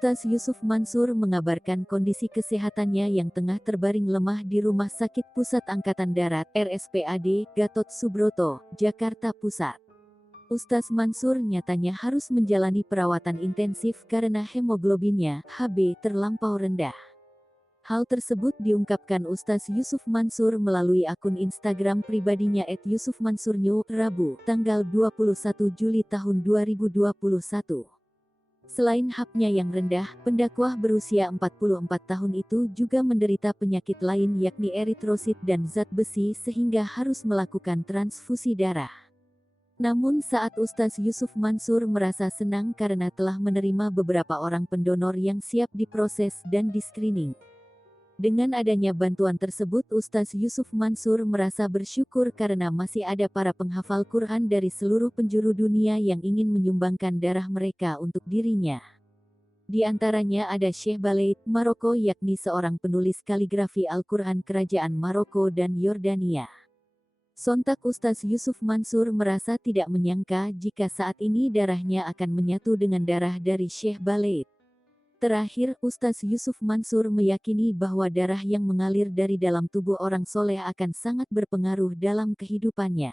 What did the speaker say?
Ustaz Yusuf Mansur mengabarkan kondisi kesehatannya yang tengah terbaring lemah di Rumah Sakit Pusat Angkatan Darat (RSPAD) Gatot Subroto, Jakarta Pusat. Ustaz Mansur nyatanya harus menjalani perawatan intensif karena hemoglobinnya (HB) terlampau rendah. Hal tersebut diungkapkan Ustaz Yusuf Mansur melalui akun Instagram pribadinya @yusufmansurnew, Rabu, tanggal 21 Juli tahun 2021. Selain HB-nya yang rendah, pendakwah berusia 44 tahun itu juga menderita penyakit lain yakni eritrosit dan zat besi sehingga harus melakukan transfusi darah. Namun saat Ustaz Yusuf Mansur merasa senang karena telah menerima beberapa orang pendonor yang siap diproses dan di-screening. Dengan adanya bantuan tersebut Ustaz Yusuf Mansur merasa bersyukur karena masih ada para penghafal Quran dari seluruh penjuru dunia yang ingin menyumbangkan darah mereka untuk dirinya. Di antaranya ada Syekh Baleit, Maroko yakni seorang penulis kaligrafi Al-Quran kerajaan Maroko dan Yordania. Sontak Ustaz Yusuf Mansur merasa tidak menyangka jika saat ini darahnya akan menyatu dengan darah dari Syekh Baleit. Terakhir, Ustaz Yusuf Mansur meyakini bahwa darah yang mengalir dari dalam tubuh orang soleh akan sangat berpengaruh dalam kehidupannya.